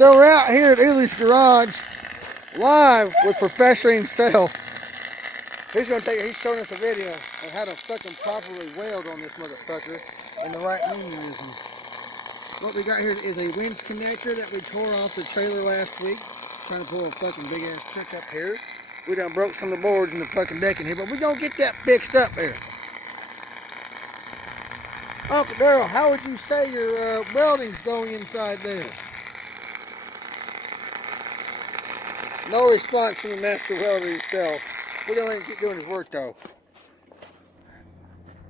So we're out here at Uli's garage, live with Professor himself. He's showing us a video on how to fucking properly weld on this motherfucker and the right mechanism. What we got here is a winch connector that we tore off the trailer last week, trying to pull a fucking big ass truck up here. We done broke some of the boards in the fucking deck in here, but we gonna get that fixed up there. Uncle Darrell, how would you say your welding's going inside there? No response from the master welder himself. We're gonna let him keep doing his work though.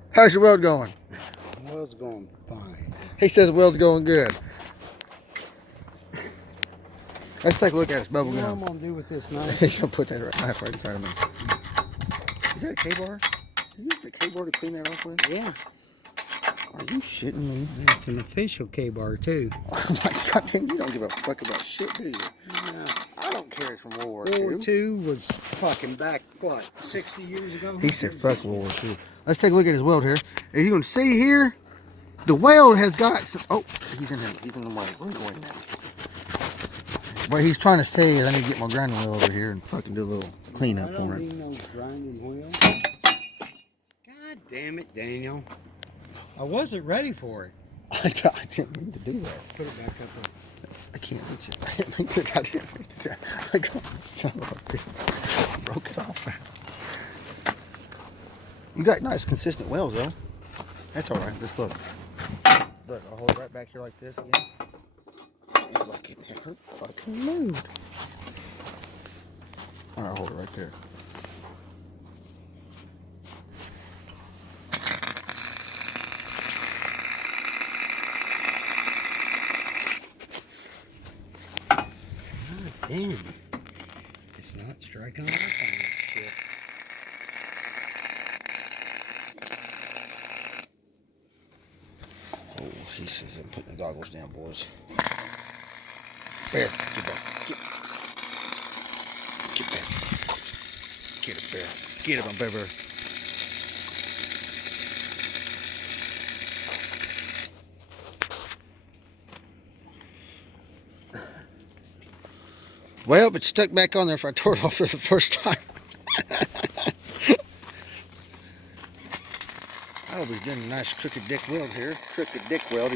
How's your weld going? The weld's going fine. He says the weld's going good. Let's take a look at his bubble You know gum. what I'm gonna do with this knife? He's gonna put that knife right inside of me. Is that a K-bar? You use the K-bar to clean that off with? Yeah. Are you shitting me? It's an official K-bar too. Oh my god, damn, you don't give a fuck about shit, do you? No. I don't care it's from World War World II. War II was fucking back, what, 60 years ago? He said fuck World War II. Let's take a look at his weld here. As you can see here, the weld has got some, oh, he's in the way. Where's he going now? What he's trying to say is I need to get my grinding wheel over here and fucking do a little cleanup for I don't him. need no grinding wheel. God damn it, Daniel. I wasn't ready for it. I didn't mean to do that. Put it back up there. I can't reach it. I didn't mean to. I didn't mean to. I got son of a bitch. I broke it off. You got nice consistent welds though. That's all right. Just look. Look, I'll hold it right back here like this again. Seems like it never fucking moved. All right, I'll hold it right there. Damn. It's not striking off on that shit. Oh, he says I'm putting the goggles down, boys. Bear, get back. Get back. Get it, Bear. Get it, my bear. Well, it's stuck back on there if I tore it off for the first time. I hope he's doing a nice crooked dick weld here. Crooked dick weld.